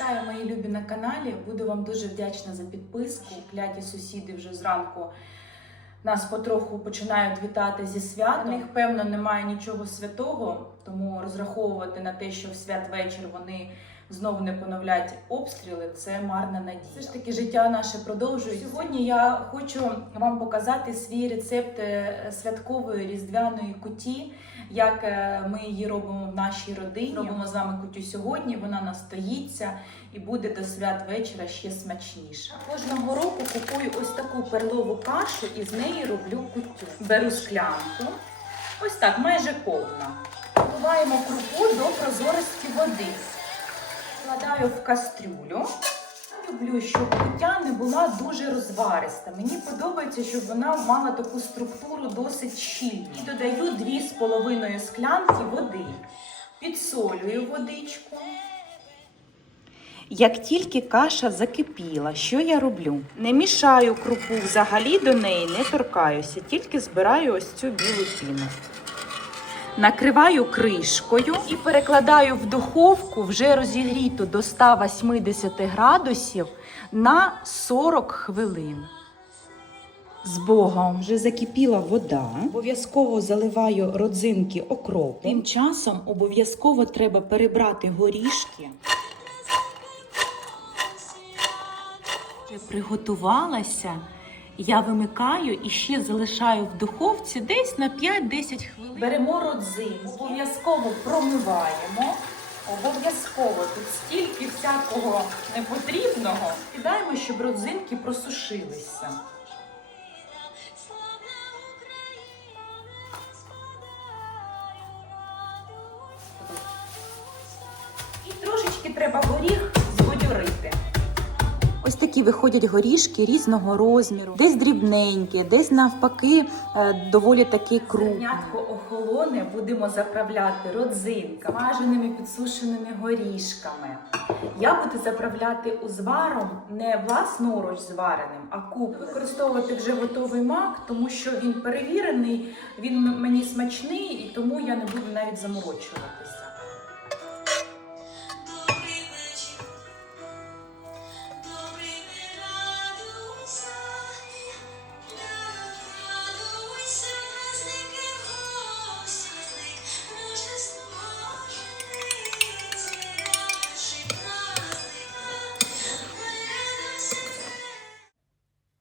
Вітаю, мої любі на каналі. Буду вам дуже вдячна за підписку. Кляті сусіди вже зранку нас потроху починають вітати зі свят. У них, певно, немає нічого святого, тому розраховувати на те, що в святвечір вони знову не поновлять обстріли, це марна надія. Все ж таки, життя наше продовжується. Сьогодні я хочу вам показати свій рецепт е, святкової різдвяної куті. Як е, ми її робимо в нашій родині. Робимо з вами кутю сьогодні. Вона настоїться і буде до свят вечора ще смачніша. Кожного року купую ось таку перлову кашу і з неї роблю кутю. Беру склянку, ось так, майже повна. Вливаємо крупу до прозорості води. Вкладаю в кастрюлю. Люблю, щоб куття не була дуже розвариста. Мені подобається, щоб вона мала таку структуру досить щільну. І додаю 2,5 склянки води. Підсолюю водичку. Як тільки каша закипіла, що я роблю? Не мішаю крупу взагалі до неї, не торкаюся, тільки збираю ось цю білу піну. Накриваю кришкою і перекладаю в духовку вже розігріту до 180 градусів на 40 хвилин. З Богом вже закипіла вода. Обов'язково заливаю родзинки окропом. Тим часом обов'язково треба перебрати горішки. Приготувалася. Я вимикаю і ще залишаю в духовці десь на 5-10 хвилин. Беремо родзинку, обов'язково промиваємо. Обов'язково тут стільки всякого непотрібного. Кидаємо, щоб родзинки просушилися. І трошечки треба горіх збодюрити. Ось такі виходять горішки різного розміру, десь дрібненькі, десь навпаки е, доволі таки крупні. Зернятко охолоне будемо заправляти родзинками, смаженими підсушеними горішками. Я буду заправляти узваром не власноруч звареним, а куб. Використовувати вже готовий мак, тому що він перевірений, він мені смачний і тому я не буду навіть заморочуватися.